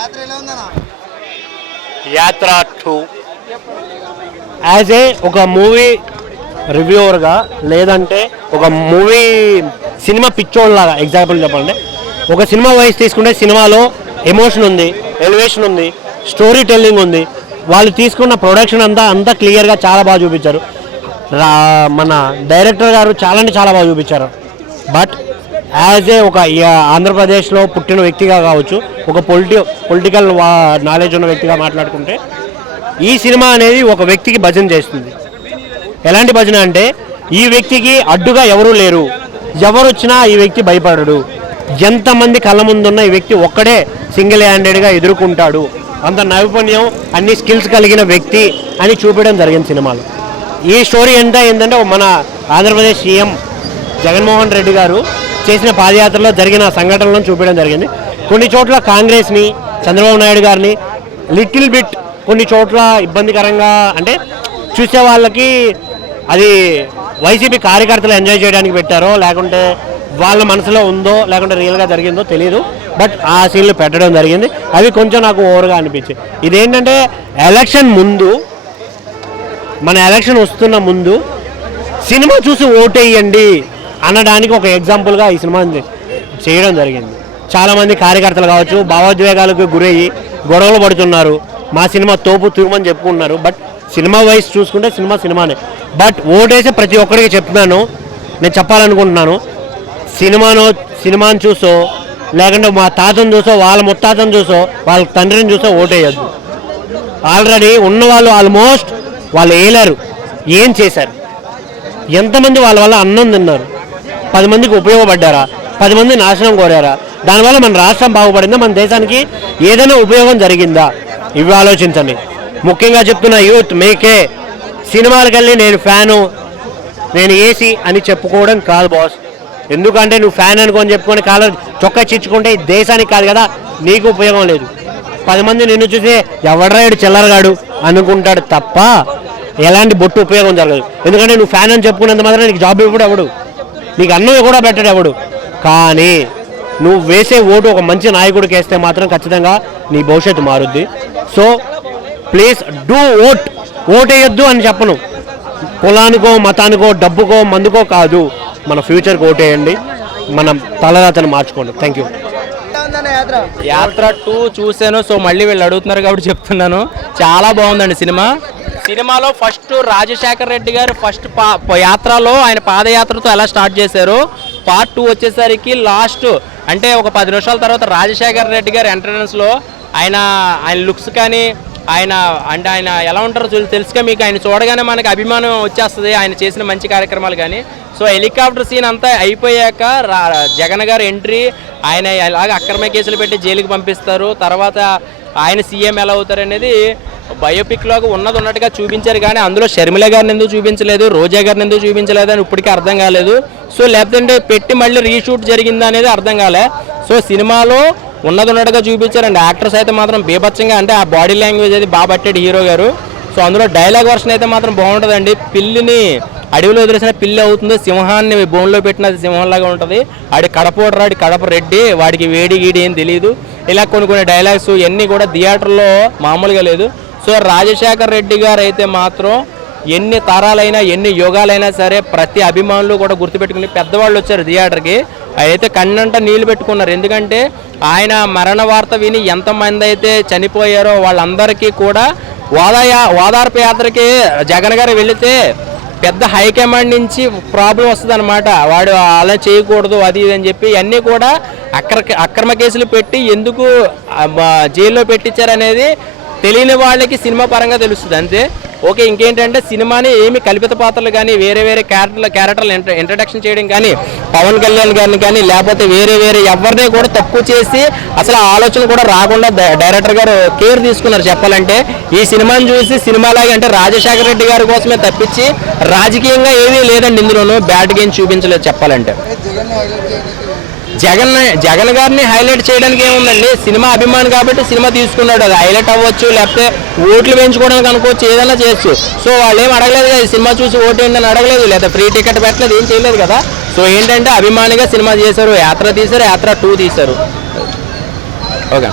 యాత్ర ఎలా ఉందన్నా? యాత్ర టూ. యాజ్ ఏ ఒక మూవీ రివ్యూవర్గా లేదంటే ఒక మూవీ సినిమా పిచ్చోళ్ళలాగా ఎగ్జాంపుల్ చెప్పాలంటే. ఒక సినిమా వైస్ తీసుకుంటే సినిమాలో ఎమోషన్ ఉంది ఎలివేషన్ ఉంది స్టోరీ టెల్లింగ్ ఉంది. వాళ్ళు తీసుకున్న ప్రొడక్షన్ అంతా అంతా క్లియర్గా చాలా బాగా చూపించారు. రా మన డైరెక్టర్ గారు చాలా అంటే చాలా బాగా చూపించారు. బట్ యాజ్ ఏ ఒక ఆంధ్రప్రదేశ్లో పుట్టిన వ్యక్తిగా కావచ్చు ఒక పొలిటి పొలిటికల్ నాలెడ్జ్ ఉన్న వ్యక్తిగా మాట్లాడుకుంటే ఈ సినిమా అనేది ఒక వ్యక్తికి భజన చేస్తుంది. ఎలాంటి భజన అంటే ఈ వ్యక్తికి అడ్డుగా ఎవరూ లేరు. ఎవరు వచ్చినా ఈ వ్యక్తి భయపడడు. ఎంతమంది కళ్ళ ముందున్న ఈ వ్యక్తి ఒక్కడే సింగిల్ హ్యాండెడ్గా ఎదుర్కొంటాడు. అంత నైపుణ్యం అన్ని స్కిల్స్ కలిగిన వ్యక్తి అని చూపించడం జరిగింది సినిమాలో. ఈ స్టోరీ ఎంత ఏంటంటే మన ఆంధ్రప్రదేశ్ సీఎం జగన్మోహన్ రెడ్డి గారు చేసిన పాదయాత్రలో జరిగిన సంఘటనలను చూపించడం జరిగింది. కొన్ని చోట్ల కాంగ్రెస్ని చంద్రబాబు నాయుడు గారిని లిటిల్ బిట్ కొన్ని చోట్ల ఇబ్బందికరంగా అంటే చూసే వాళ్ళకి అది వైసీపీ కార్యకర్తలు ఎంజాయ్ చేయడానికి పెట్టారో లేకుంటే వాళ్ళ మనసులో ఉందో లేకుంటే రియల్గా జరిగిందో తెలియదు బట్ ఆ సీన్లు పెట్టడం జరిగింది. అవి కొంచెం నాకు ఓవర్గా అనిపించాయి ఇదేంటంటే ఎలక్షన్ ముందు మన ఎలక్షన్ వస్తున్న ముందు సినిమా చూసి ఓటేయండి. అనడానికి ఒక ఎగ్జాంపుల్గా ఈ సినిమా చేయడం జరిగింది. చాలామంది కార్యకర్తలు కావచ్చు భావోద్వేగాలకు గురయ్యి గొడవలు పడుతున్నారు. మా సినిమా తోపు తూమని చెప్పుకుంటున్నారు. బట్ సినిమా వైస్ చూసుకుంటే సినిమా సినిమానే. బట్ ఓటేసే ప్రతి ఒక్కరికి చెప్తున్నాను. నేను చెప్పాలనుకుంటున్నాను. సినిమాను సినిమాను చూసో లేకుంటే మా తాతను చూసో వాళ్ళ ముత్తాతను చూసో వాళ్ళ తండ్రిని చూసో ఓటేయద్దు. ఆల్రెడీ ఉన్నవాళ్ళు ఆల్మోస్ట్ వాళ్ళు వేయలేరు ఏం చేశారు? ఎంతమంది వాళ్ళ వల్ల అన్నం తిన్నారు? పది మందికి ఉపయోగపడ్డారా? పది మంది నాశనం కోరారా? దానివల్ల మన రాష్ట్రం బాగుపడిందా? మన దేశానికి ఏదైనా ఉపయోగం జరిగిందా? ఇవి ఆలోచించండి. ముఖ్యంగా చెప్తున్న యూత్ మేకే. సినిమాలకు వెళ్ళి నేను ఫ్యాను నేను ఏసీ అని చెప్పుకోవడం కాదు బాస్. ఎందుకంటే నువ్వు ఫ్యాన్ అనుకొని చెప్పుకొని కాలం చొక్కా చిచ్చుకుంటే ఈ దేశానికి కాదు కదా నీకు ఉపయోగం లేదు. పది మంది నిన్ను చూసి ఎవడ్రాయుడు చిల్లరగాడు అనుకుంటాడు తప్ప ఎలాంటి బొట్టు ఉపయోగం జరగదు. ఎందుకంటే నువ్వు ఫ్యాన్ అని చెప్పుకున్నంత మాత్రం నీకు జాబ్ ఇవ్వడు ఎవడు? నీకు అన్నయ్య కూడా పెట్టడు ఎవడు. కానీ నువ్వు వేసే ఓటు ఒక మంచి నాయకుడికి వేస్తే మాత్రం ఖచ్చితంగా నీ భవిష్యత్తు మారుద్ది. So please do vote. ఓటేయొద్దు అని చెప్పను. కులానికో మతానికో డబ్బుకో మందుకో కాదు. మన ఫ్యూచర్కి ఓటేయండి. మనం తలరాతను మార్చుకోండి. థ్యాంక్ యూ యాత్ర యాత్ర టూ చూశాను సో మళ్ళీ వీళ్ళు అడుగుతున్నారు కాబట్టి చెప్తున్నాను. చాలా బాగుందండి సినిమా. సినిమాలో ఫస్ట్ రాజశేఖర్ రెడ్డి గారు ఫస్ట్ పా యాత్రలో ఆయన పాదయాత్రతో ఎలా స్టార్ట్ చేశారు? పార్ట్ టూ వచ్చేసరికి లాస్ట్ అంటే ఒక పది నిమిషాల తర్వాత రాజశేఖర్ రెడ్డి గారు ఎంట్రన్స్లో ఆయన ఆయన లుక్స్ కానీ ఆయన అంటే ఆయన ఎలా ఉంటారో తెలుసుగా మీకు. ఆయన చూడగానే మనకి అభిమానం వచ్చేస్తుంది. ఆయన చేసిన మంచి కార్యక్రమాలు కానీ. సో హెలికాప్టర్ సీన్ అంతా అయిపోయాక రా- జగన్ గారు ఎంట్రీ ఆయన ఎలాగ అక్రమ కేసులు పెట్టి జైలుకి పంపిస్తారు. తర్వాత ఆయన సీఎం ఎలా అవుతారు అనేది బయోపిక్లో ఉన్నది ఉన్నట్టుగా చూపించారు కానీ అందులో షర్మిల గారిని ఎందుకు చూపించలేదు రోజా గారిని ఎందుకు చూపించలేదు అని ఇప్పటికీ అర్థం కాలేదు. సో లేకపోతే పెట్టి మళ్ళీ రీషూట్ జరిగింది అనేది అర్థం కాలే. సో సినిమాలో ఉన్నది ఉన్నట్టుగా చూపించారండి. యాక్టర్స్ అయితే మాత్రం బీభత్సంగా అంటే ఆ బాడీ లాంగ్వేజ్ అది బాగా పట్టాడు హీరో గారు. సో అందులో డైలాగ్ వర్షన్ అయితే మాత్రం బాగుంటుందండి. పిల్లిని అడవిలో వదిలేసిన పిల్లి అవుతుంది. సింహాన్ని బోన్లో పెట్టినది సింహంలాగా ఉంటుంది. ఆడి కడపోడరాడి కడప రెడ్డి వాడికి వేడి గీడి ఏం తెలియదు ఇలా కొన్ని కొన్ని డైలాగ్స్ ఇవన్నీ కూడా థియేటర్లో మామూలుగా లేదు. సో రాజశేఖర్ రెడ్డి గారు అయితే మాత్రం ఎన్ని తరాలైనా ఎన్ని యోగాలైనా సరే ప్రతి అభిమానులు కూడా గుర్తుపెట్టుకుని పెద్దవాళ్ళు వచ్చారు థియేటర్కి. అయితే కన్నంట నీళ్ళు పెట్టుకున్నారు. ఎందుకంటే ఆయన మరణ వార్త విని ఎంతమంది అయితే చనిపోయారో వాళ్ళందరికీ కూడా ఓదాయ ఓదార్పు యాత్రకి జగన్ గారు వెళితే పెద్ద హైకమాండ్ నుంచి ప్రాబ్లం వస్తుంది అనమాట వాడు అలా చేయకూడదు అది ఇది అని చెప్పి అన్నీ కూడా అక్ర అక్రమ కేసులు పెట్టి ఎందుకు జైల్లో పెట్టించారనేది తెలియని వాళ్ళకి సినిమా పరంగా తెలుస్తుంది. అంతే. ఓకే ఇంకేంటంటే సినిమాని ఏమి కల్పిత పాత్రలు కానీ వేరే వేరే క్యారెక్టర్లు క్యారెక్టర్లు ఇంట్రడక్షన్ చేయడం కానీ పవన్ కళ్యాణ్ గారిని కానీ లేకపోతే వేరే వేరే ఎవరిని కూడా తక్కువ చేసి అసలు ఆలోచన కూడా రాకుండా డైరెక్టర్ గారు కేర్ తీసుకున్నారు చెప్పాలంటే. ఈ సినిమాని చూసి సినిమాలాగే అంటే రాజశేఖర రెడ్డి గారి కోసమే తప్పించి రాజకీయంగా ఏమీ లేదండి ఇందులోనూ. బ్యాడ్ గేమ్ చూపించలేదు చెప్పాలంటే. జగన్ జగన్ గారిని హైలైట్ చేయడానికి ఏముందండి? సినిమా అభిమాని కాబట్టి సినిమా తీసుకున్నాడు. అది హైలైట్ అవ్వచ్చు లేకపోతే ఓట్లు పెంచుకోవడానికి అనుకోవచ్చు ఏదైనా చేయొచ్చు. సో వాళ్ళు ఏం అడగలేదు కదా సినిమా చూసి ఓటు ఏంటని అడగలేదు. లేదా ఫ్రీ టికెట్ పెట్టలేదు ఏం చేయలేదు కదా. సో ఏంటంటే అభిమానిగా సినిమా చేశారు యాత్ర తీశారు యాత్ర టూ తీశారు. ఓకే.